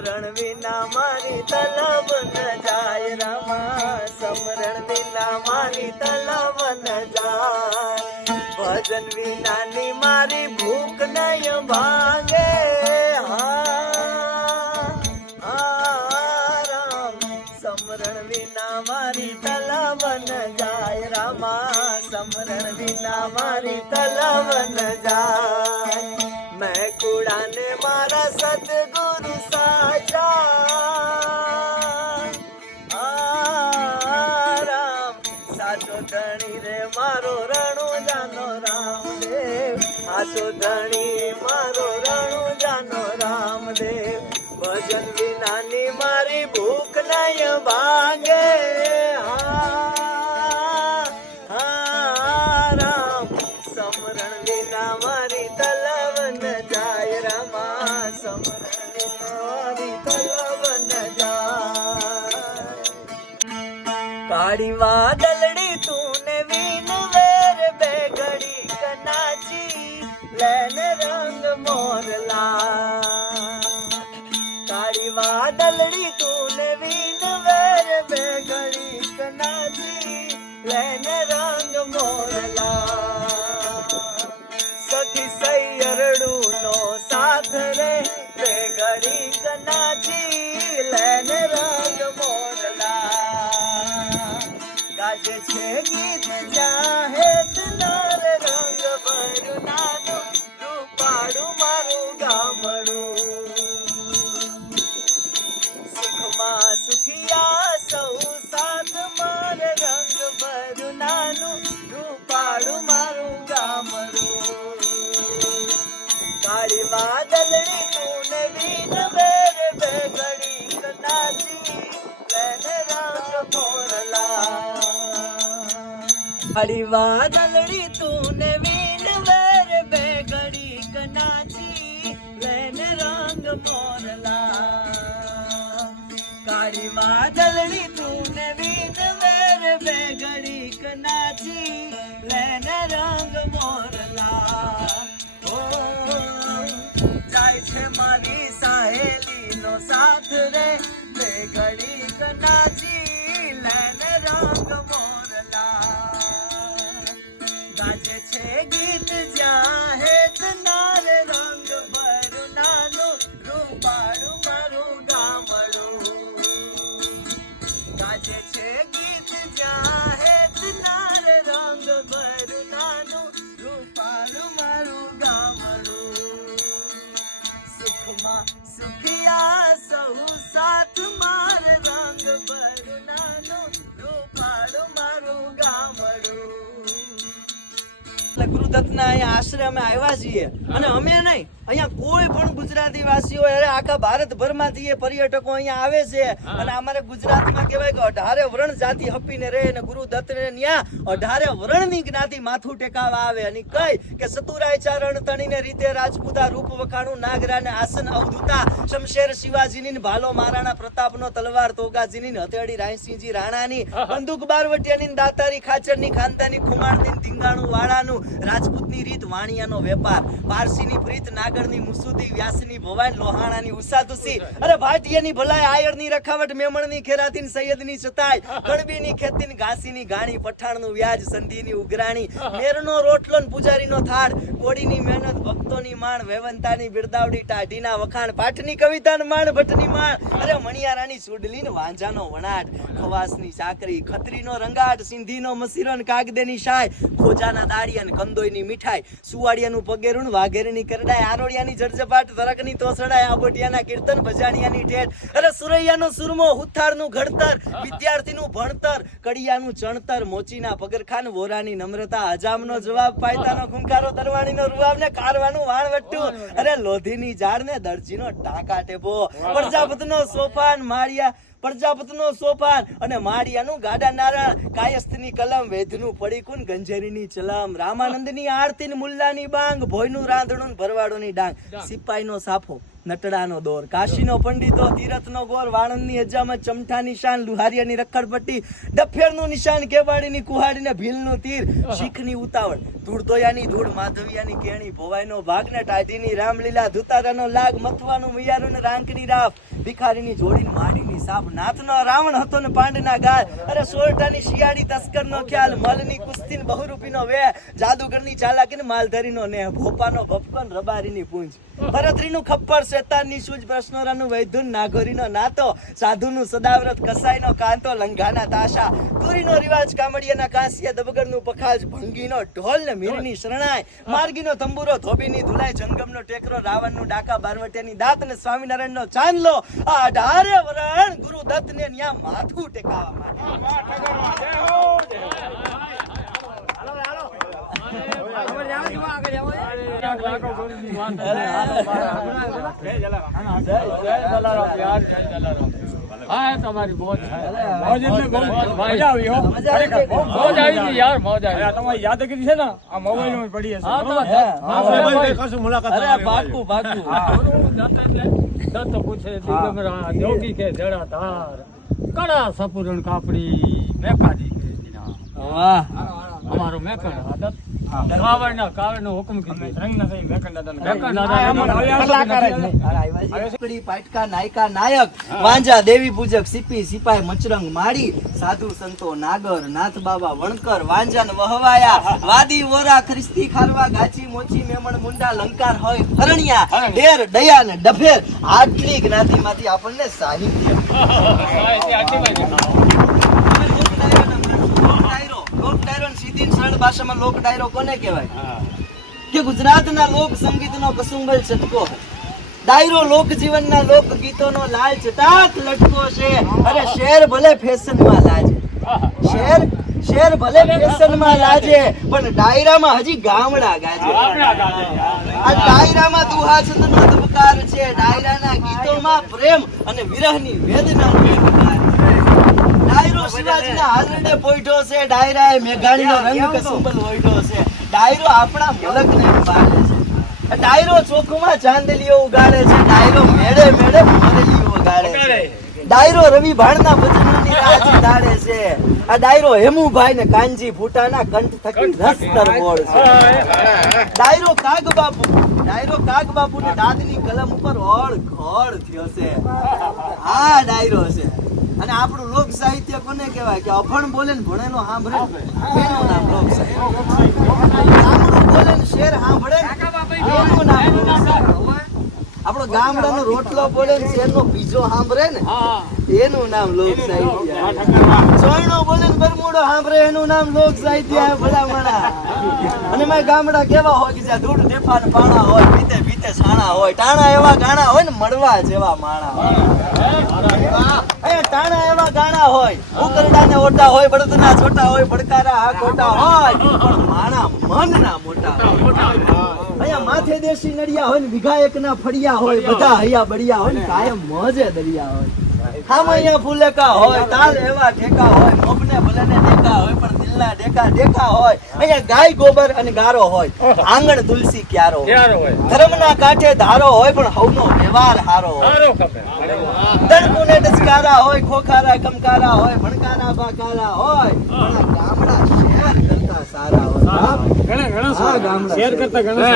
સમરણ વિના મારી તલબ ન જાય રામા. સમરણ વિના મારી તલબ ન જાય. ભજન વિનાની મારી ભૂખ નહીં ભાંગે. સમરણ વિના મારી તલબ ન જાય રામા. સમરણ વિના મારી તલબ ન જાય. ભજન વિનાની મારી ભૂખ નહીં ભાગે રામ. સમરણ વિના મારી તલવ જાય રામા. સમરણ મારી તલવ જાય. કાળી વાદળડી વાદળડી તું નવીન વીન વેર બે ઘડી કનાજી લેને રંગ મોરલા. સખી સૈયરડું નો સાથ રે, બે ઘડી કનાજી લેને રંગ મોરલા. ગાજે છે ગીત જાહેર કાળી વાદળડી તું ને વીન બેર બે ઘડી કનાચી લેને રંગ મોરલા. કાળી વાદળડી તું ને વીન બેર બે ઘડી કનાચી લેને રંગ ગાજે છે ગીત જાહેર નાર ગુરુદત્તના અહીંયા આશ્રમે આવ્યા છીએ. અને અમે નહીં. અહીંયા કોઈ પણ ગુજરાતી વાસીઓ આખા ભારતભરમાંથી એ પર્યટકો અહીંયા આવે છે. અને અમારે ગુજરાતમાં કહેવાય કે અઢારે વર્ણ જાતિ હપીને રહે અને ગુરુદત્તને ન્યા અઢારે વર્ણની જ્ઞાતિ માથું ટેકાવા આવે. અને કઈ કે સતુરાય તણીને રીતે રાજપૂતા રૂપ વખાણું નાગરાને આસન અવધૂતા શમશેર શિવાજીની ભાલો મહારાણા પ્રતાપનો તલવાર તોગાજીની હથેળી રાયસિંહજી રાણાની બંદૂક બારવટિયાની દાતારી ખાચરની ખાનદાની ખુમાણની ને ધીંગાણું વાળાનું રાજપૂતની રીત વાણિયાનો વેપાર. પારસીની પ્રીત નાગરની મુસુદી, વ્યાસની ભવાન લોહાણાની ઉષાતુસી અરે ભાટિયાની ભલાય આયરની રખાવટ, મેમણની ખેરાતી સૈયદની સતાય કડબીની ખેતી ઘાસીની ગાણી પઠાણનું વ્યાજ, સંધીની ઉઘરાણી. મેરનો રોટલો પૂજારીનો થાળ. કોડીની મહેનત, ભક્તોની માણ, વેવંતાની બિરદાવડી ટાઢીના વખાણ. પાઠની કવિતા માણ, ભટ્ટની માણ. અરે મણિયારાની સુડલી ને વાંજાનો વણાટ. ખવાસની સાકરી ખત્રીનો રંગાટ, સિંધીનો મસીરો કાગદેની શાય. ખોજાના ને કંદોઈની મીઠાઈ. સુવાડિયાનું પગેરું વાઘેરની કરડાય આરોડિયાની જળજપાટ તરકની તોસડાય આબોટિયાના કીર્તન ભજાણિયાની ઠેઠ અરે સુરૈયાનો સુરમો હુથારનું ઘડતર વિદ્યાર્થીનું ભણતર કડિયાનું ચણતર મોચીના પગરખાન વોરાની નમ્રતા હજામનો જવાબ પાયતાનો ખુંખારો તરવાણીનો રૂવાબ ને કારવાનું વાણવટ્ટું અરે લોધીની ઝાડ ને દરજીનો ટાંકા ટેપો. પ્રજાપતિનો સોપાન માળિયા પ્રજાપતિનો સોપાન અને માળિયાનું ગાડા નારાયણ કાયસ્થની કલમ વેધનું પડીકુન ગંજેરીની ચલમ રામાનંદની આરતી મુલ્લાની બાંગ ભોયનું રાંધણું ને ભરવાડોની ડાંગ. સિપાહીનો સાફો. નટડાનો દોર. કાશીનો પંડિતો, તીરથનો ગોર વાણંદની હજામાં ચમઠા નિશાન, લુહારિયાની રખડપટ્ટી, ડફેરનું નિશાન, કેવાડીની કુહાડીને ભીલનું તીર, શીખની ઉતાવળ. ધૂળધોયાની ધૂળ, માધવિયાની કેણી, ભોવાઈનો ભાગ ને ટાઢીની રામલીલા, ધુતારાનો લાગ, મથવાનું મિયારું ને રાંકની રાફ, ભિખારીની જોડીને માડીની સાપ. નાથનો રાવણ હતો ને પાંડના ગાલ. અરે સોરઠાની શિયાળી, તસ્કરનો ખ્યાલ, મલની કુસ્તીન બહુરૂપીનો વે જાદુગરની ચાલાકીને માલધારીનો ને ભોપાનો ભપકન રબારીની પૂંજ. ભરતરીનું ખપ્પર શેતાનની સૂજ પ્રશ્નોરાનું વૈધુન નાગોરીનો નાતો, સાધુનું સદાવ્રત કસાઈનો કાંતો, લંઘાના તાશા, તુરીનો રિવાજ કામડિયાના કાંસિયા દબગરનું પખાજ, ભંગીનો ઢોલ ને મીરની શરણાય માર્ગીનો તંબુરો ધોબીની ધુલાય જંગમનો ટેકરો, રાવણનું ડાકા, બારવટિયાની દાંત ને સ્વામિનારાયણનો ચાંદલો આ અઢારે વરણ ગુરુ દત્ત ને ન્યા માથું ટેકાવા માટે હા તમારી મોજ મોજ એટલે બહુ મજા આવી હો મોજ આવી ગઈ યાર મોજ અરે તમારી યાદગીરી છે ને આ મોબાઈલમાં પડી હશે હા તો બરોબર? હા, આ મોબાઈલ કશું મુલાકાત અરે તમારી પાકું પાકું દત્ત પૂછે દિગમરા જોગી કે જડા તાર કડા સપુરણ કાપડી મેકાજી કે વાહ અમારો મેકડ આદત કાવડના કાવડનો હુકમ કીધો. ત્રણના થઈ મેકન દાદાના. મેકણ દાદા આ અમારા હવે આ કલાકાર જ નહીં. કુકડી, પાટકા નાયકા નાયક વાંજા દેવી પૂજક સિપી સિપાઈ મચરંગ માળી સાધુ સંતો નાગર નાથ બાબા વણકર વાંજાન વહવાયા વાદી વોરા ખ્રિસ્તી ખારવા ગાચી મોચી મેમણ મુંડા લંકાર હોય ફરણિયા ડેર ડયા ને ડફેર આટલી જ્ઞાતિમાંથી આપણને સાહિત્ય લોક ડાયરો લોક ડાયરો ને સીધી ને સરળ ભાષામાં લોક ડાયરો કોને કહેવાય? કે ગુજરાતના લોક સંગીતનો કસુંબલ છટકો ડાયરો લોક જીવનના લોક ગીતોનો લાલ ચટાક લટકો છે. અરે શેર ભલે ફેશનમાં લાજે. શેર શેર ભલે ફેશનમાં લાજે પણ ડાયરામાં હજી ગામડા ગાજે. આ ડાયરામાં દુહા છંદનો ધબકાર છે. ડાયરાના ગીતોમાં પ્રેમ અને વિરહની વેદના છે. ડાયરો શિવાજીના પોઈઠો છે ડાયરાએ મેઘાણીનો રંગ કસુંબલ ઓઈઠો છે. ડાયરો આપણા મુલકને પાલે છે. ડાયરો ચોકમાં ચાંદલીઓ ઉગાડે છે. ડાયરો મેળે મેળે મોરલીઓ ઉગાડે છે. ડાયરો રવિ ભાણના ભજનોની રાહ ચિતાડે છે. આ ડાયરો હેમુભાઈ ને કાનજી ફૂટાના કંઠ થકી રસ તરબોળ છે. ડાયરો કાગ બાપુ ડાયરો કાગ બાપુ ને દાદની કલમ ઉપર ઓળ ઘોળ થયો છે. આ ડાયરો છે. અને આપણું લોક સાહિત્ય કોને કહેવાય? કે અભણ બોલે ને ભણેલો સાંભળે એનું નામ લોક સાહિત્ય. બોલે ને શેર સાંભળે એનું નામ આપણો ગામડાનો રોટલો બોલે ને, શેરનો બીજો સાંભળે ને. એનું નામ લોક સાહિત્ય. ચોયણો બોલે ને, બરમુડો સાંભળે એનું નામ લોક સાહિત્ય ભલામણા. અને મેં ગામડા કેવા હોય કે જ્યાં ધૂળ ઢેફા ને પાણા હોય ભીતે ભીતે છાણા હોય, ટાણા એવા ગાણા હોય ને, મળવા જેવા માણા હોય. માથે દેશી નડિયા હોય ને વિઘાયક ના ફળિયા હોય, બધા હૈયા બળિયા હોય ને કાયમ મોજે દરિયા હોય. આમ અહીંયા ફૂલેકા હોય, તાલ એવા ઠેકા હોય મોભને ભલે ને ટેકા હોય, પણ દિલના ડેકા ડેકા હોય. અહીંયા ગાય ગોબર અને ગારો હોય. આંગણ તુલસી ક્યારો હોય. ધર્મ ના કાંઠે ધારો હોય પણ હવનો વ્યવહાર હારો હોય. સારો ડસકારા હોય ખોખારા કમકારા હોય ભણકારા બાકારા હોય. પણ ગામડા શહેર કરતા સારા હોય. ઘણા ઘણા શેર કરતા ઘણા